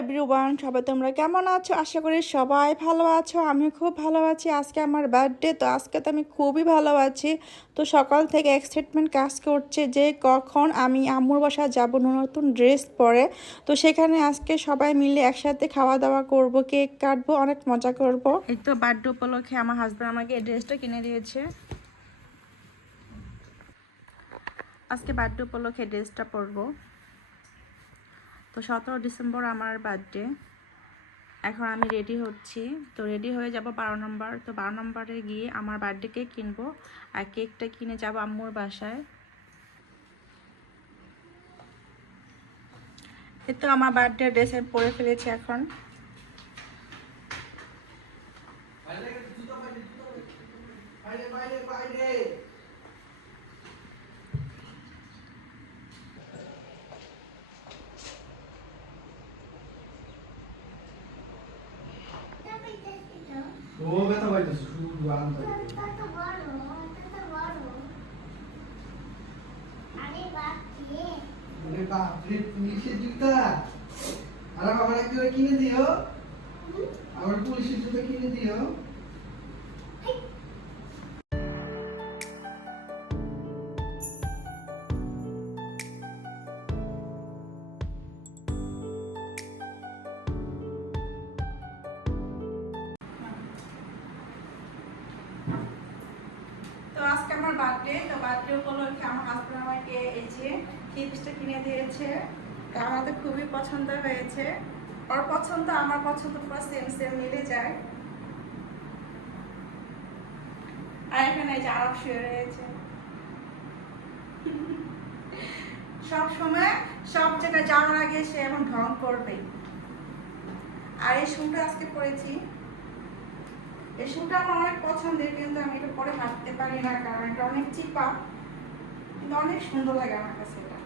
Everyone, সবাই তোমরা কেমন আছো? আশা করি সবাই ভালো আছো। আমি খুব ভালো আছি। আজকে আমার বার্থডে, তো আজকে তো আমি খুবই ভালো আছি। তো সকাল থেকে এক্সাইটমেন্ট কাজ করছে যে কখন আমি আম্মুর বাসায় যাব নতুন ড্রেস পরে। তো সেখানে আজকে সবাই মিলে একসাথে খাওয়া দাওয়া করব, কেক কাটবো, অনেক মজা করব। এই তো বার্থডে উপলক্ষে আমার হাজব্যান্ড আমাকে এই ড্রেসটা কিনে দিয়েছে। আজকে বার্থডে উপলক্ষে ড্রেসটা পরবো। তো 17 ডিসেম্বর আমার বার্থডে। এখন আমি রেডি হচ্ছি, তো রেডি হয়ে যাব 12 নম্বর। তো 12 নম্বরে গিয়ে আমার বার্থডে কেক কিনবো, আর কেকটা কিনে যাব আম্মুর বাসায়। এই তো আমার বার্থডে ড্রেস আমি পরে ফেলেছি এখন। ও ব্যথা পাইতেছে শুধু আনতে আরে বাপ রে পুলিশের জুতা আর আমার একটা কিনে দিও আমার পুলিশের জুতা কিনে দিও তো আজকে আমার বার্থডে, তো বার্থডে উপলক্ষে আমার হাজব্যান্ড আমাকে এই যে গিফটটা কিনে দিয়েছে। তো আমার তো খুবই পছন্দ হয়েছে। ওর পছন্দ আমার পছন্দ পুরো সেম সেম মিলে যায়। আর এখানে এই যে আরব শুয়ে রয়েছে। সব সময় সব জায়গায় যাওয়ার আগে সে এখন ঢং করবে। আর এই শুটা আজকে পরেছি। এই শুটা আমার অনেক পছন্দের, কিন্তু আমি এটা পরে হাঁটতে পারি না, কারণ এটা অনেক চিপা, কিন্তু অনেক সুন্দর লাগে আমার কাছে এটা।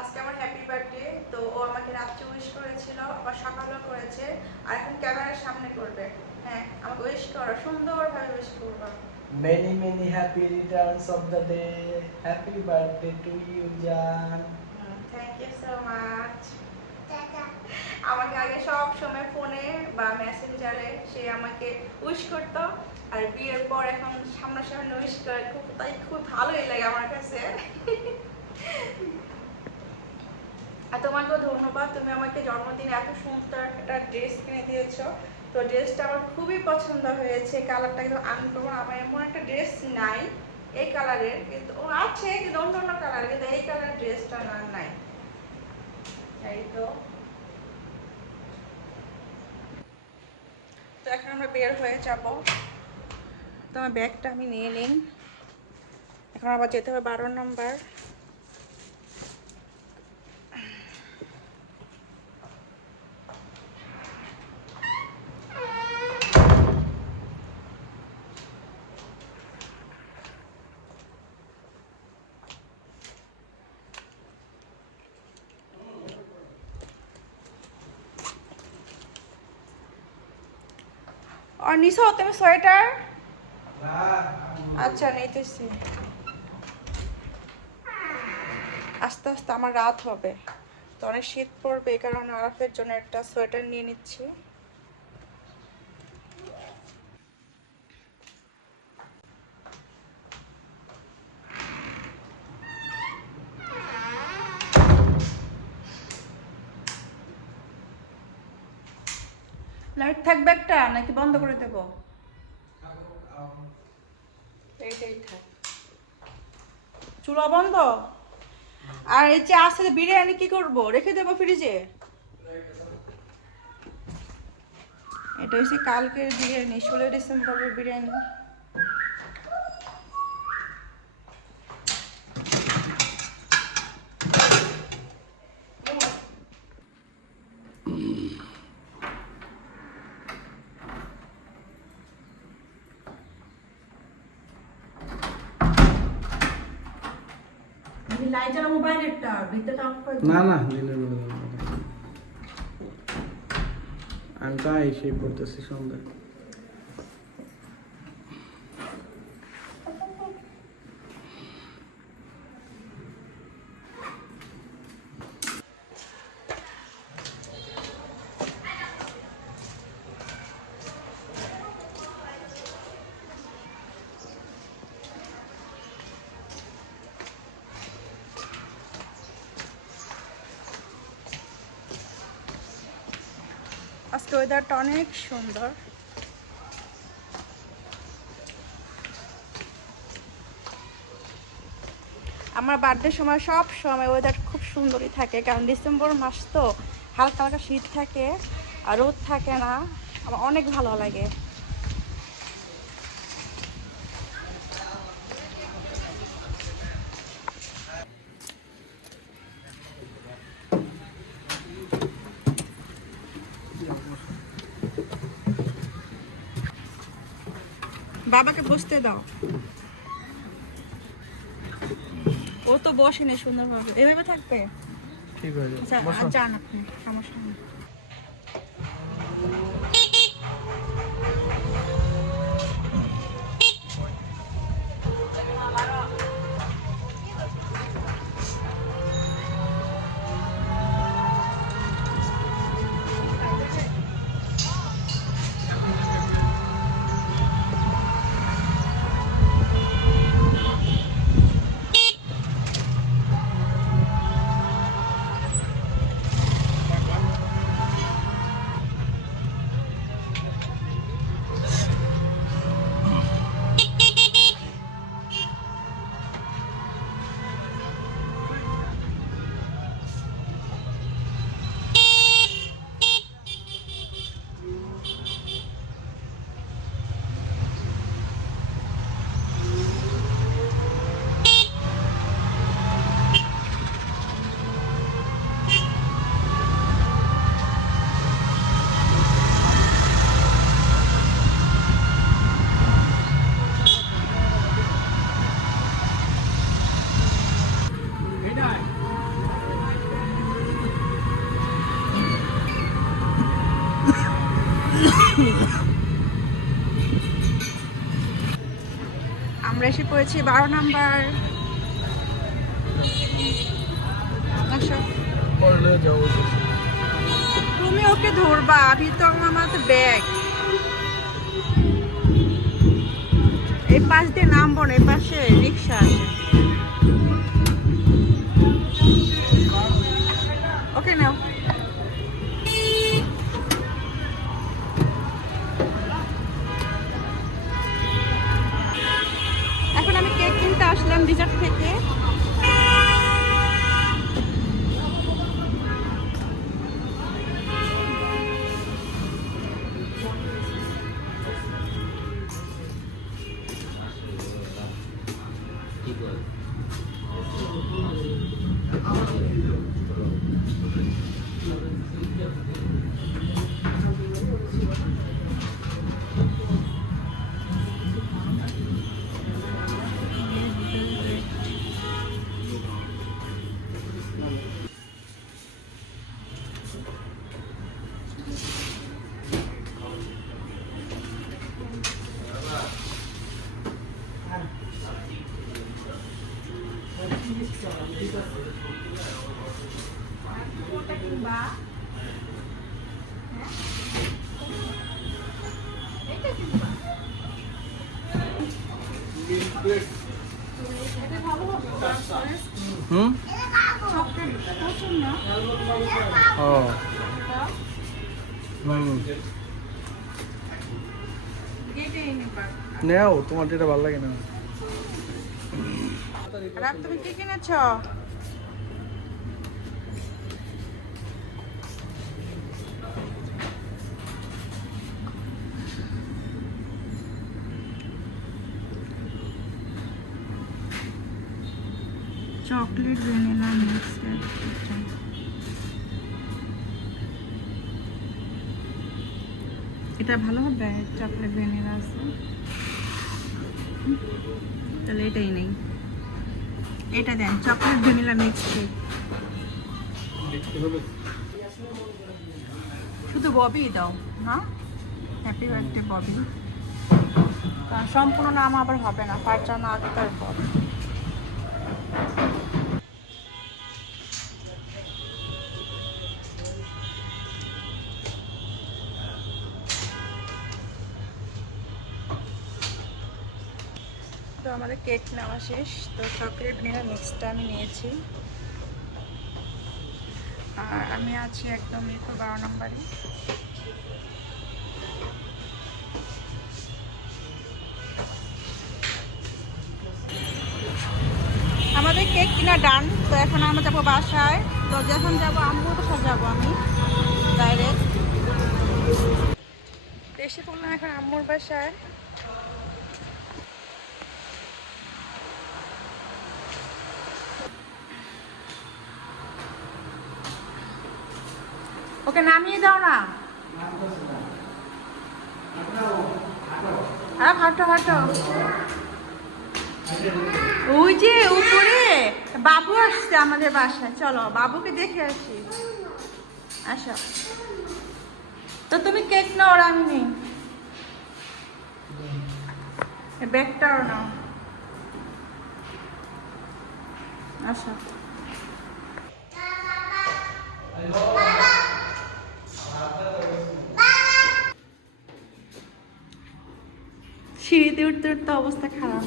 আজকে আমার হ্যাপি বার্থডে। তো ও আমাকে রাত্রে উইশ করেছিল, আবার সকালেও করেছে, আর এখন ক্যামেরার সামনে করবে। হ্যাঁ, আমাকে উইশ করো, সুন্দরভাবে উইশ করবা। Many many happy returns of the day. Happy birthday to you, Jan. Thank you so much. আমাকে আগে সব সময় ফোনে বা মেসেঞ্জারে সে আমাকে উইশ করতো, আর বিয়ের পর এখন সামনাসামনি উইশ করে, তাই খুব ভালোই লাগে আমার কাছে। আর তোমাকেও ধন্যবাদ, তুমি আমাকে জন্মদিনে এত সুন্দর একটা ড্রেস কিনে দিয়েছো। তো ড্রেসটা আমার খুবই পছন্দ হয়েছে, কালারটা একদম আনকমন। আমার এমন একটা ড্রেস নাই এই কালারের, কিন্তু ও আছে কিন্তু অন্য অন্য কালার, কিন্তু এই কালারের ড্রেসটা না নাই। এই তো তো এখন আমরা বের হয়ে যাব। তো আমার ব্যাগটা আমি নিয়ে নিই। এখন আবার যেতে হবে 12 নম্বর। আর নিছো তুমি সোয়েটার? আচ্ছা নিতেছি। আস্তে আস্তে আমার রাত হবে, তো অনেক শীত পড়বে, এই কারণে আরাফের জন্য একটা সোয়েটার নিয়ে নিচ্ছি। লাইট থাকবে একটা নাকি বন্ধ করে দেব? এইটাই থাক। চুলা বন্ধ। আর এই যে আছে বিরিয়ানি কি করব, রেখে দেবো ফ্রিজে? এটা হচ্ছে কালকের বিরিয়ানি, 16 ডিসেম্বরের বিরিয়ানি। লাইটার মোবাইলেরটা ভিতরটা অফ করে না না দিনের বেলা আমি তো এসেই পড়তেছি সন্ধ্যা। আজকে ওয়েদারটা অনেক সুন্দর। আমার বার্থডের সময় সব সময় ওয়েদার খুব সুন্দরই থাকে, কারণ ডিসেম্বর মাস তো হালকা হালকা শীত থাকে আর রোদ থাকে না, আমার অনেক ভালো লাগে। বাবাকে বসতে দাও, ও তো বসেনি সুন্দরভাবে, এভাবে থাকবে। ঠিক আছে, যান আপনি, সমস্যা নেই। আমরা এসে পড়েছি 12 নাম্বার। তুমি ওকে ধরবা, আমি তো আমার তো ব্যাগ। এই পাশ দিয়ে নামবো না, এই পাশে রিক্সা আছে। ওকে নাও। এখন আমি কেক কিনতে আসলাম ডিজার্ট থেকে। নেও, তোমার যেটা ভালো লাগে না। তুমি কি কিনেছ? Chocolate vanilla mix. এটা ভালো হবে, চকলেট ভ্যানিলা আছে, তাহলে এটাই নেই। এটা দেন, চকলেট ভ্যানিলা মিক্স কেক। শুধু ববি দাও, হ্যাঁ, হ্যাপি বার্থডে ববি। সম্পূর্ণ নাম আবার হবে না, ফারজানা আক্তার ববি। তো আমাদের কেক নেওয়া শেষ। তো চকলেট ভ্যানিলা মিক্সটা আমি নিয়েছি, আর আমি আছি একদম 12 নম্বরে। আমাদের কেক কিনা ডান। তো এখন আমরা যাবো বাসায়। তো যখন যাবো আম্মুর বাসায় যাবো আমি ডাইরেক্ট। এসে পড়লাম এখন আম্মুর বাসায়। ওকে নামিয়ে দাও না। হ্যাঁ, হাঁটো হাঁটো। ওই যে উপরে বাবু আসছে আমাদের বাসায়, চলো বাবুকে দেখে আসি। আসো। তো তুমি কেক নাও আর আমি নেই, ব্যাগটাও নাও। আসো। সিঁড়িতে উঠতে উঠতে অবস্থা খারাপ।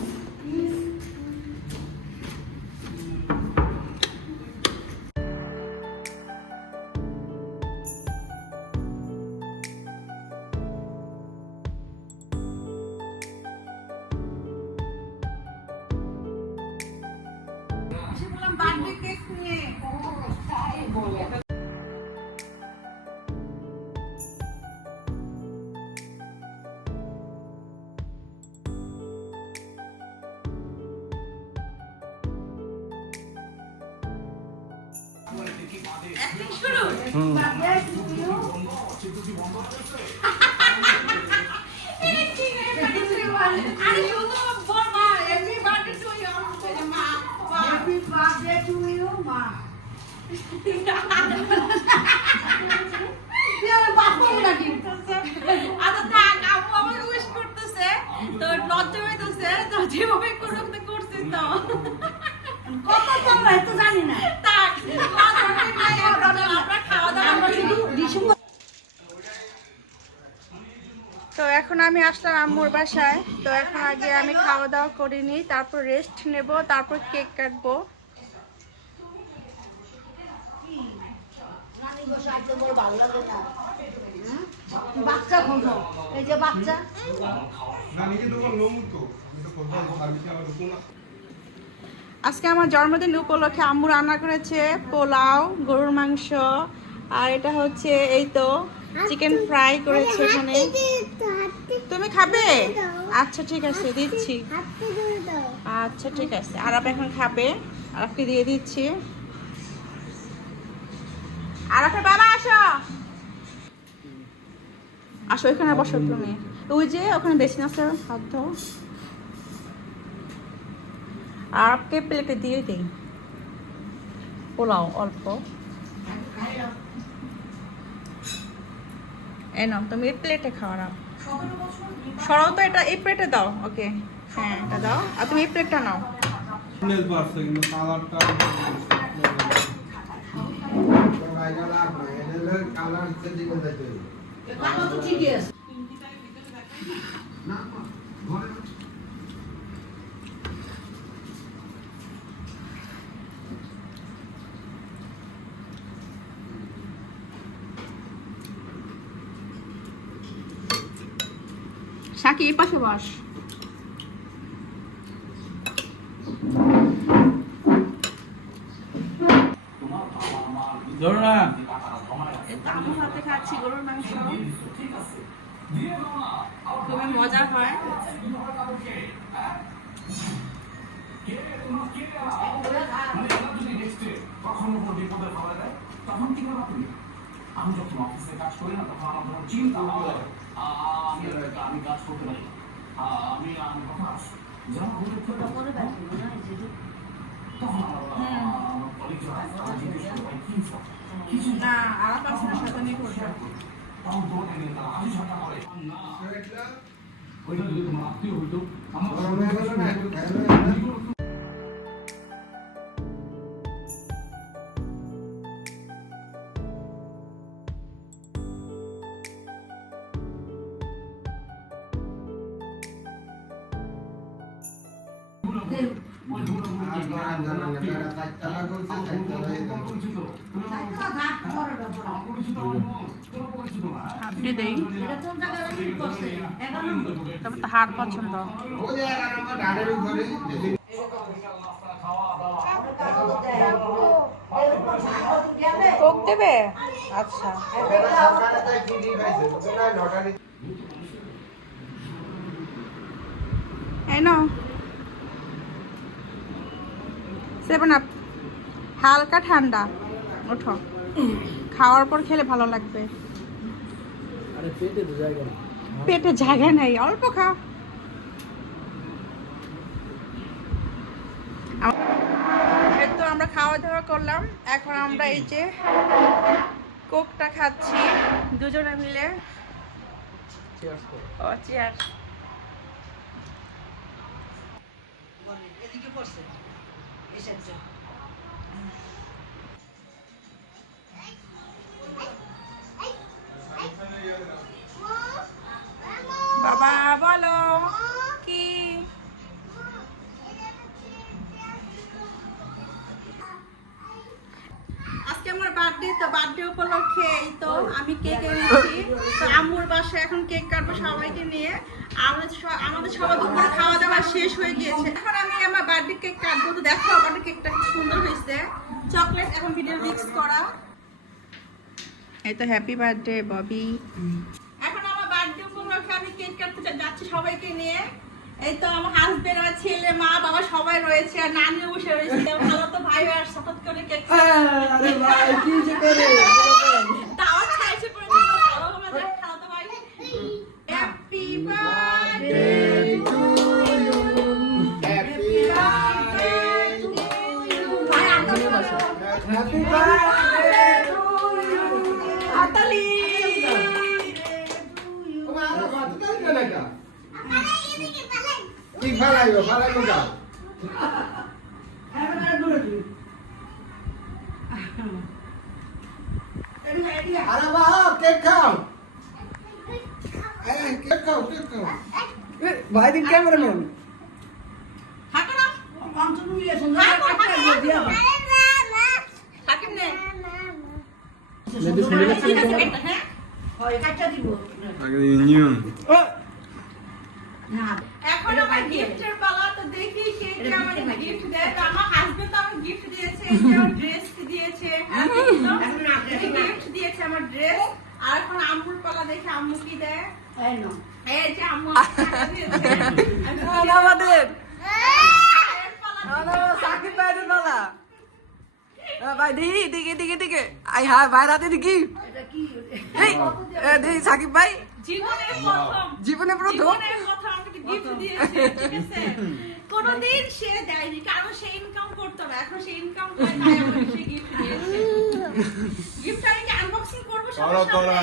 বার্থডে কেক নিয়ে তো এখন আমি আসলাম আম্মুর বাসায়। তো এখন আগে আমি খাওয়া দাওয়া করিনি, তারপর রেস্ট নেব, তারপর কেক কাটবো। বাচ্চা খোঁজো, এই যে বাচ্চা। আজকে আমার জন্মদিন উপলক্ষে আম্মু রান্না করেছে পোলাও, গরুর মাংস, আর এটা হচ্ছে এই তো চিকেন ফ্রাই করেছে এখানে। তুমি খাবে? আচ্ছা ঠিক আছে, দিচ্ছি। আচ্ছা ঠিক আছে, আর আপনি এখন খাবে, আর আপনি দিয়ে দিচ্ছি। আর আপনার বাবা আসো, আসো এখানে বসো তুমি। ওই যে ওখানে বেশি আছে, হাত দাও। আর আপকে প্লেটে দিয়ে দিই পোলাও অল্প। এই নাও, তুমি এই প্লেটে খাওয়া নাও। সরাও তো, এটা এই প্লেটে দাও। ওকে, হ্যাঁ এটা দাও, আর তুমি এই প্লেটটা নাও। সাকি এই পাশে বস। হাতে খাচ্ছি গরুর মাংস, খুবই মজা হয়। আমি যখন অফিসে কাজ করি না তখন আমার চিন্তা হয় আমি কাজ করতে পারি। আমি কখন আসছি যেমন তখন আমার কলিগরা জিজ্ঞেস করে কিছু না আর আপনার সাথে নিয়ে করতে তখন দৌড়ে গেলে তারা হাসি ঠাট্টা করে না ওইটা যদি তোমার আত্মীয় হইতো আমার আপনি দেই এটা কোন জায়গায় কি করছে 11 নম্বর তবে তো হার পছন্দ কোক দেবে আচ্ছা এই নাও 7 আপ হালকা ঠান্ডা ওঠো খাওয়ার পর খেলে ভালো লাগবে পেটে জায়গা নেই অল্প খাও এই তো আমরা খাওয়া দাওয়া করলাম এখন আমরা এই যে কোকটা খাচ্ছি দুজনে মিলে ও চিয়ার্স এদিকে পড়ছে এসেছে বাবা বলো কি আজকে আমার বার্থডে তো বার্থডে উপলক্ষে এই তো আমি কেক এনেছি তো আম্মুর বাসায় এখন কেক কাটবো সবাইকে নিয়ে আমাদের সবার দুপুরে খাওয়া দাওয়া শেষ হয়ে গিয়েছে এখন আমি আমার বার্থডে কেক কাটবো তো দেখো বার্থডে কেকটা খুব সুন্দর হয়েছে চকলেট এখন ভিডিও মিক্স করা এই তো হ্যাপি বার্থডে ববি এখন আমার বার্থডে উপলক্ষে আমি কেক কাটতে যাচ্ছি সবাইকে নিয়ে এই তো আমার হাজবেন্ড আমার ছেলে মা বাবা সবাই রয়েছে আর নানিও বসে রয়েছে ভালো তো ভাই আর হঠাৎ করে কেক আরে ভাই কি যে করে তাও খাইছে পরে ভালো আমাদের খাওয়া তো ভাই happy birthday to you happy birthday to you ভাই আতালি বসো হ্যাপি বার্থডে টু ইউ আতালি তোমার কত টাইম লাগা কি ফালাইবো ফালাইবো না আরে বাবা কেক খাও এই কেক খাও ভাই দিন ক্যামেরাম্যান হাঁটো না অঞ্চল নিয়ে সুন্দর কাটতে দিয়া হাকিম নে লেডি শুনে ঠিক আছে একটা হ্যাঁ হয় কাটটা দিব আগে ইউনিয়ন না এখন আমার গিফটের পালা তো দেখি কে কে আমাকে গিফট দেয় তো আমার হাজবেন্ড তো আমাকে গিফট দিয়েছে এই যে আমার ড্রেস দিয়েছে গিফট দিয়েছে আমার ড্রেস আর এখন আম্মুর পালা দেখি আম্মু কি দেয় এই নো এই যে আম্মু টাকা দিয়েছে আমাদের এর পালা সাকিব ভাইয়ের বলা ভাই দিকে দিকে দিকে দিকে আই হাই ভাই রাতে দেখি এটা কি এই দেখি সাকিব ভাই জীবনের প্রথম জীবনে প্রথম জীবনের প্রথম আমাকে গিফট দিয়েছে ঠিক আছে কোনদিন সে দেয়নি কারণ সে ইনকাম করতো না এখন সে ইনকাম করে তাই আমাকে সে গিফট দিয়েছে গিফট আমি আনবক্সিং করব সবার সামনে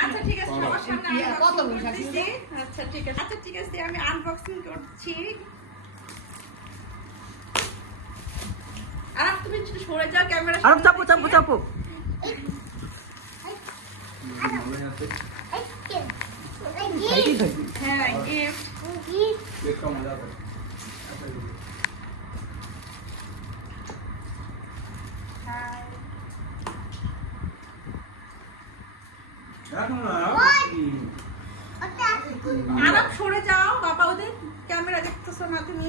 আচ্ছা ঠিক আছে সবার সামনে কত আনবক্সিং পয়সা করতেছি আচ্ছা ঠিক আছে আমি আনবক্সিং করছি আর তুমি একটু সরে যাও ক্যামেরা আর চাপো চাপো চাপো হ্যাঁ গিফট আরাম সরে যাও বাবা ওদের ক্যামেরা দেখতেছো না তুমি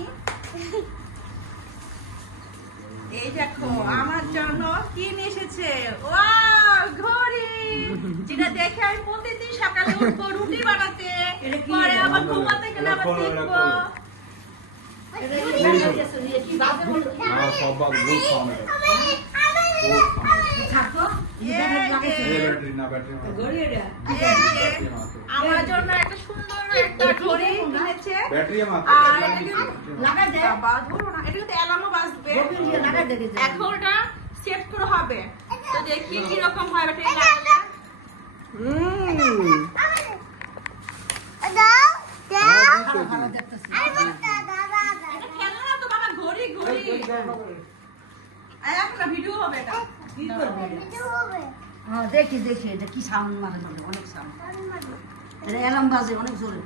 এই দেখো আমার জন্য কি নিয়ে এসেছে ওয়াও ঘড়ি যেটা দেখে আমি প্রতিদিন সকালে উঠবো রুটি বানাতে পরে আবার ঘুমাতে গেলে আবার দেখবো এটা কি বাজে বলতো থাকো গড়ি এটা আমার জন্য একটা সুন্দর একটা ঘড়ি কিনেছে আর লাগাই দে বাবা ধরো না এটা কিন্তু অ্যালার্মও বাজবে গোবিন দিয়ে লাগাই দে এখন ওটা সেট করে হবে তো দেখি কি রকম হয় ব্যাটারি ভালো দেখতেছি এটা খেলো না তো বাবা ঘড়ি ঘড়ি এখন ভিডিও হবে এটা কি করবে হ্যাঁ দেখি দেখি এটা কি সাউন্ড মারে মারে অনেক সাউন্ড এটা অ্যালার্ম বাজে অনেক জোরে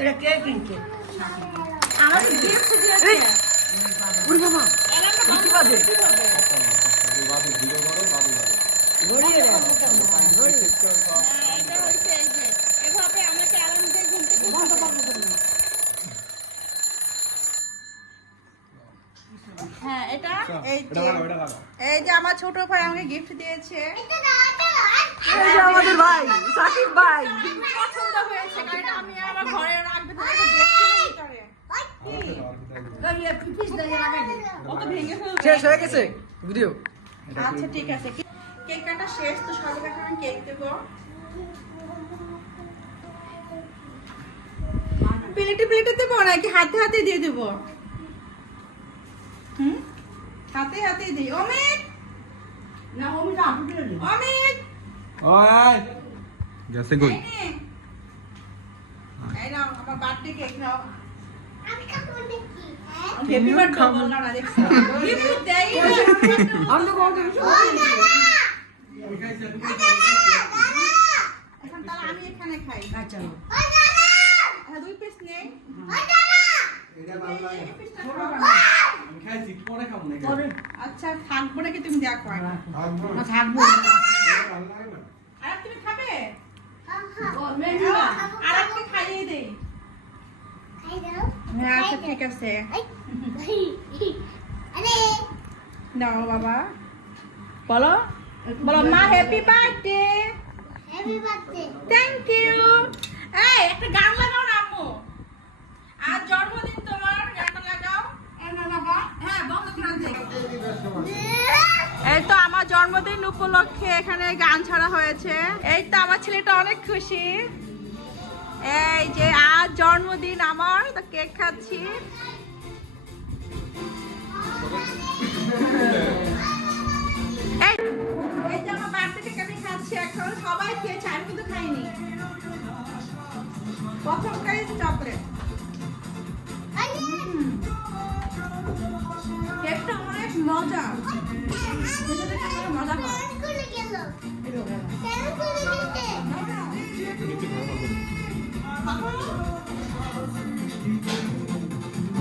এটা কে কিনছে? আমাকে গিফট দিয়েছে ওরে বাবা কি বাজে ঘুরিয়ে দাও। এটা হচ্ছে এই যে এভাবে আমাকে আরাম দিয়ে ঘুম থেকে বন্ধ করবো তুমি। হ্যাঁ এটা এই যে আমার ছোট ভাই আমাকে গিফট দিয়েছে। এই যে আমাদের ভাই সাকিব ভাই পছন্দ হয়েছে কারণ আমি আমার ঘরে রাখবে তো এটা দেখতে না ভিতরে গাড়িয়ে পিস দিয়ে লাগাই দে। কত ভেঙে ফেলবে। শেষ হয়ে গেছে ভিডিও আচ্ছা ঠিক আছে কেক কাটা শেষ তো সবাইকে এখন আমি কেক দেবো। প্লেটে প্লেটে দেবো নাকি হাতে হাতে দিয়ে দেবো? হুম হাতে হাতে দিই। অমিত না ওমি না আপনি দিলে। অমিত ওই গেছে কই? এই নে। এই নাও আমার বার্থডে কেক নাও। হ্যাপি বার্থডে বললাম না দেখছো গিফট দেই আমি তো বলতে আমি খাইছি এখন তাহলে আমি এখানে খাই। আচ্ছা আচ্ছা 2 পিস নেই। এটা ভালো লাগে এই পিসটা ছোট খাও। বানা। আমি খাইছি পরে খাবো না পরে আচ্ছা থাকবো নাকি তুমি দেখো আগে। না থাকবো। ভালো লাগে না আর তুমি খাবে? ও মেনু না। আর একটা খাইয়ে দেই। হ্যাঁ আচ্ছা ঠিক আছে নাও বাবা বলো বলো মা হ্যাপি বার্থডে থ্যাংক ইউ। এই একটা গান লাগাও না আম্মু আজ জন্মদিন তোমার গানটা লাগাও। এনে লাগা। হ্যাঁ বন্ধ করে দে। এই তো আমার জন্মদিন উপলক্ষে এখানে গান ছাড়া হয়েছে। এই তো আমার ছেলেটা অনেক খুশি। এই যে আজ জন্মদিন আমার তো কেক খাচ্ছি। এই এই যে আমার বার্থডে কেক আমি খাচ্ছি এখন সবাই খেয়েছে আমি কিন্তু খাইনি। প্রথম খাই চকলেট। কেকটা অনেক মজা খেতে দেখে মজা হয়।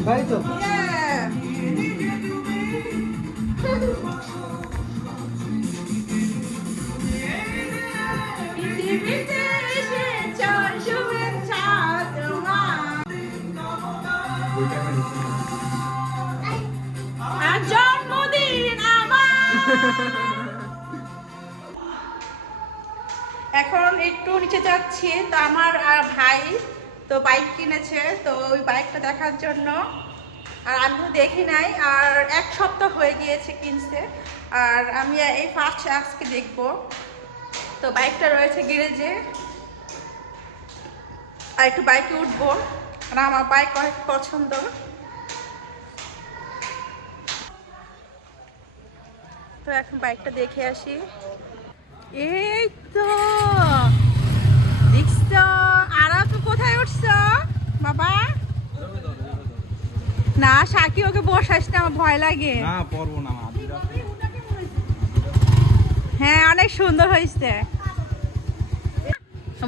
তাই তো Yeah. পৃথিবীতে এসেছ শুভেচ্ছা তোমার। আজ জন্মদিন আমার। এখন একটু নিচে যাচ্ছি তো আমার ভাই তো বাইক কিনেছে তো ওই বাইকটা দেখার জন্য। আর আমি তো দেখি নাই আর 1 সপ্তাহ হয়ে গিয়েছে কিনছে আর আমি এই ফার্স্ট আজকে দেখবো। তো বাইকটা রয়েছে গ্যারেজে আর একটু বাইকে উঠবো আর আমার বাইক অনেক পছন্দ। তো এখন বাইকটা দেখে আসি। এই তো দেখছো আর তো কোথায় উঠছো বাবা? না সাকি ওকে বসাইস না আমার ভয় লাগে। না পড়বো না হ্যাঁ অনেক সুন্দর হয়েছে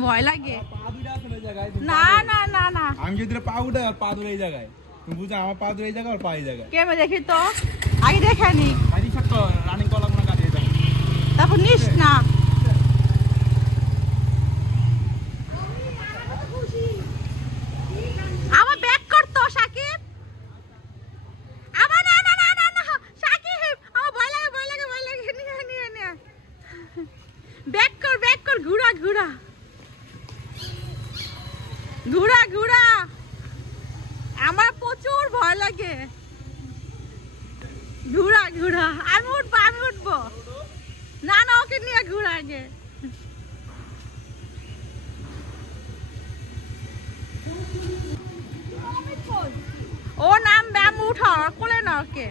ভয় লাগে। না না না না আমি যদি পা উঠে আর পা ধরে এই জায়গায় তুমি বুঝো আমার পা ধরে এই জায়গায় আর পা এই জায়গায় কেমন দেখি তো আগে দেখে নি আইডি শট তো রানিং করা কোনো কাটিয়ে যাবে তারপর নিস না। আমার ব্যাক করতো সাকিব আমার না না না না না সাকিব আমার ভয় লাগে ভয় লাগে ভয় লাগে নিয়ে নিয়ে নিয়ে ব্যাক কর ঘুরা ঘুরা ঘুরা ঘুরা আমার প্রচুর ভয় লাগে। ঘুরা ঘুরা আমি উঠবো না না ওকে নিয়ে ঘুরা আগে। ও নাম ব্যাম উঠা কোলে না ওকে।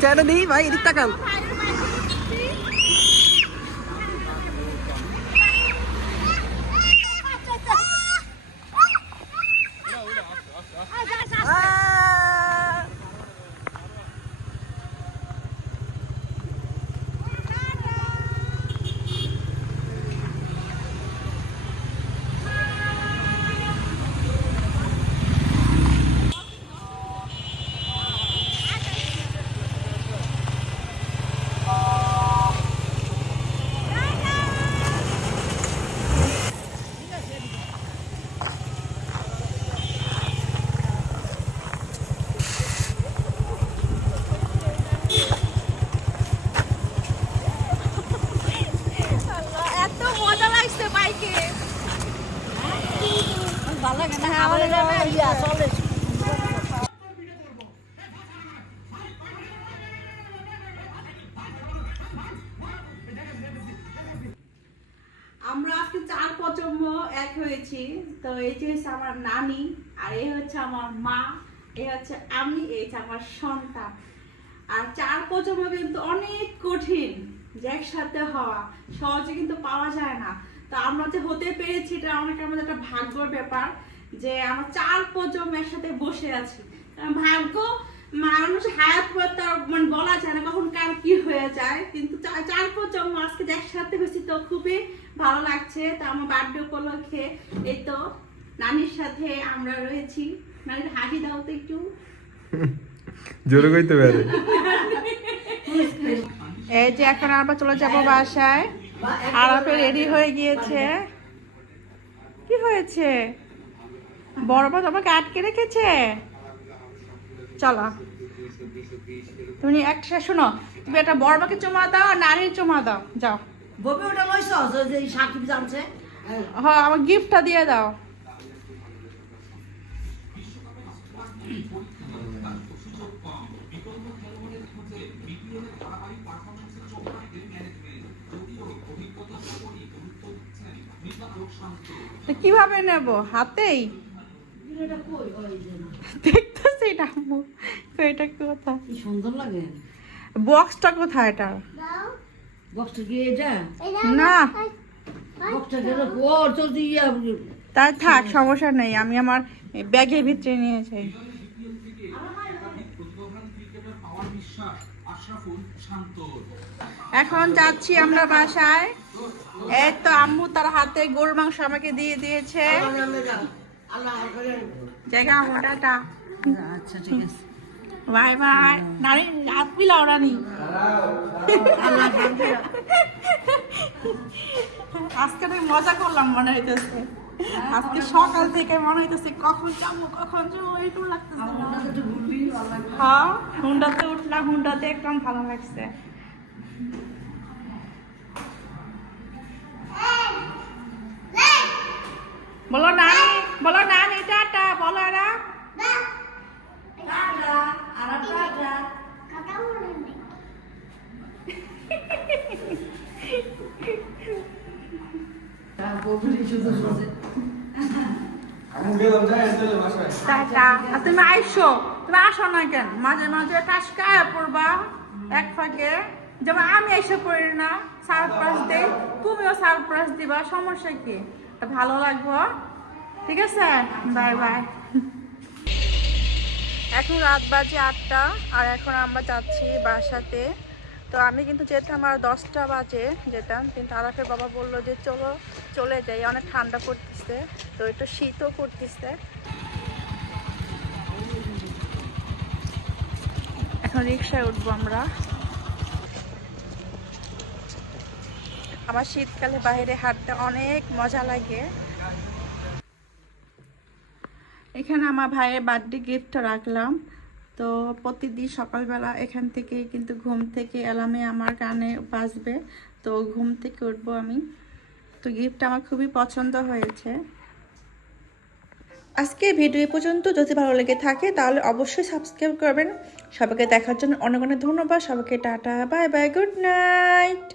চেহারা নেই ভাই এদিক তাকান এত মজা লাগছে বাইকে। ভালো লাগে না আমাদের ইয়া চলে আমরা আজকে 4 প্রজন্ম এক হয়েছি। তো এই যে হচ্ছে আমার নানি, আর এই হচ্ছে আমার মা, এই হচ্ছে আমি, এই হচ্ছে আমার সন্তান। আর 4 প্রজন্ম কিন্তু অনেক কঠিন, যে একসাথে হওয়া সহজে কিন্তু পাওয়া যায় না। তো আমরা যে হতে পেরেছি এটা অনেক আমাদের একটা ভাগ্যর ব্যাপার, যে আমরা 4 প্রজন্ম একসাথে বসে আছি। কারণ ভাগ্য মানুষ হায়াত পর তার মানে বলা যায় না কখন কার কি হয়ে যায়, কিন্তু 4 প্রজন্ম আজকে একসাথে হয়েছি, তো খুবই ভালো লাগছে। তো আমার বার্থডে উপলক্ষে এই তো নানির সাথে আমরা রয়েছি। নানির হাসি দাও তো একটু। জোরে কইতে পারে। এই যে এখন আমরা চলে যাব বাসায়। আর আপনি রেডি হয়ে গিয়েছে। কি হয়েছে? বড় মা তোমাকে আটকে রেখেছে? চলো তুমি একটা শোনো, তুমি একটা বড় মাকে চুমা দাও আর নারীর চুমা দাও, যাও। ববি ওটা লইছ যে সাকিব জানছে হ্যাঁ আমার গিফটটা দিয়ে দাও। তো কিভাবে নেব? হাতেই এটা কই ওই যে দেখতেছি এটা। আম্মু এটা কোথা? কি সুন্দর লাগে বক্সটা কোথায় এটা? বক্সটা কি এটা না বক্সটা গেল ওর তো দিয়া তাই থাক, সমস্যা নেই, আমি আমার ব্যাগের ভিতরে নিয়ে যাই। এখন যাচ্ছি আমরা বাসায়। এই তো আম্মু তার হাতে গরুর মাংস আমাকে দিয়ে দিয়েছে। আল্লাহ করে জায়গা আম্মু, টাটা, আচ্ছা ঠিক আছে বাই বাই। নারী হাত মিলাও রানী। আল্লাহ আজকে আমি মজা করলাম মনে হইতেছে। আজকে সকাল থেকে মনে হইতেছে কখন যাবো কখন যাবো, এইটু লাগতেছে। হ্যাঁ হুন্ডাতে উঠলাম, হুন্ডাতে একদম ভালো লাগছে। বলো নানি, বলো নানি টাটা, বলো এরা। আমি গেলাম যাই চলে বাসায়। টাটা। আর তুমি আইসো, তুমি আসো না কেন? মাঝে মাঝে টাসকায় পড়বা এক ফাঁকে, যেমন আমি এসে পড়ি না, সারপ্রাইজ দেই, তুমিও সারপ্রাইজ দিবা, সমস্যা কি? ভালো লাগবো, ঠিক আছে? Bye bye. এখন রাত বাজে 8টা, আর এখন আমরা যাচ্ছি বাসাতে। তো আমি কিন্তু যেতাম আর 10টা বাজে যেতাম, কিন্তু আরাফের বাবা বললো যে চলো চলে যাই, অনেক ঠান্ডা পড়তেছে, তো একটু শীতও করতেছে। এখন রিক্সায় উঠবো আমরা। আমার শীতকালে বাইরে হাঁটতে অনেক মজা লাগে। এখানে আমার ভাইয়ের বার্থডে গিফটটা রাখলাম। তো প্রতিদিন সকালবেলা এখান থেকে কিন্তু ঘুম থেকে অ্যালার্মে আমার কানে বাজবে, তো ঘুম থেকে উঠবো আমি। তো গিফটটা আমার খুবই পছন্দ হয়েছে। আজকে ভিডিও পর্যন্ত, যদি ভালো লেগে থাকে তাহলে অবশ্যই সাবস্ক্রাইব করবেন। সবাইকে দেখার জন্য অনেক অনেক ধন্যবাদ। সবাইকে tata, bye bye, good night.